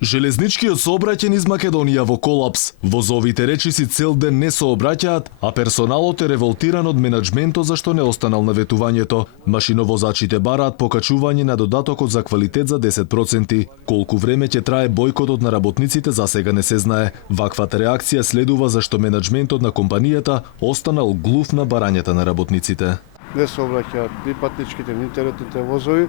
Железничкиот сообраќај низ Македонија во колапс. Возовите речиси цел ден не сообраќаат, а персоналот е револтиран од менаџментот зашто не останал на ветувањето. Машиновозачите бараат покачување на додатокот за квалитет за 10%. Колку време ќе трае бојкотот на работниците засега не се знае. Ваквата реакција следува зашто менаџментот на компанијата останал глув на барањата на работниците. Не сообраќаат ни патничките, ни теретните возови.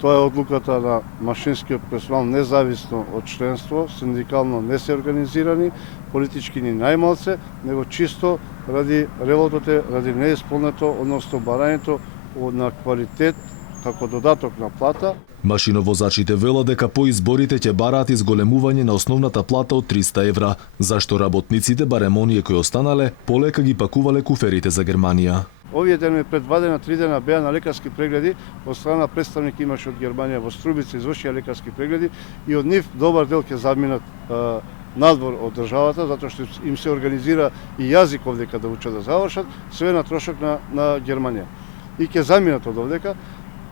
Тоа е одлуката на машинскиот персонал, независно од членство, синдикално не се организирани, политички ни најмалце, него чисто ради револтот, ради неисполнето, односно барањето на квалитет како додаток на плата. Машиновозачите велат дека по изборите ќе бараат изголемување на основната плата од 300 евра, зашто работниците, барем оние кои останале, полека ги пакувале куферите за Германија. Овие денови пред 2 дена, 3 дена беа на лекарски прегледи, од страна представник имаше од Германија во Струбица, извршија лекарски прегледи и од нив добар дел ќе заминат надвор од државата, затоа што им се организира и јазик овдека да учат да завршат, све на трошок на Германија. И ќе заминат од овдека.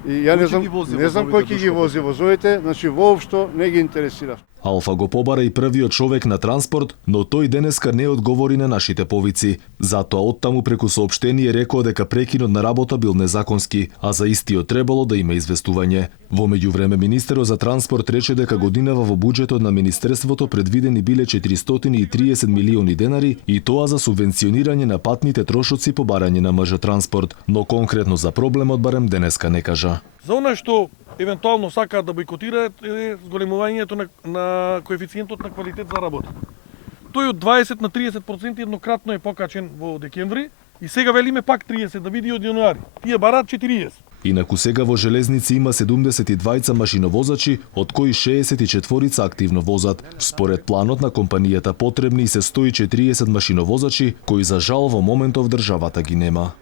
И ја не знам кој ќе ги вози возовите, значи воопшто не ги интересира. Алфа го побара и првиот човек на транспорт, но тој денеска не одговори на нашите повици. Затоа оттаму преку соопштение рекоа дека прекинот на работа бил незаконски, а за истиот требало да има известување. Во меѓувреме министерот за транспорт рече дека годинава во буџетот на министерството предвидени биле 430 милиони денари и тоа за субвенционирање на патните трошоци по барање на МЖ транспорт, но конкретно за проблемот барем денеска не кажа. За она што евентуално сакаат да бойкотираат е зголемувањето на коефициентот на квалитет за работа. Тој од 20 на 30% еднократно е покачен во декември и сега велиме пак 30 да види од јануари. Тие бараат 40. Инаку сега во железници има 72 машиновозачи, од кои 64 активно возат. Според планот на компанијата потребни се 140 машиновозачи, кои за жал во моментов државата ги нема.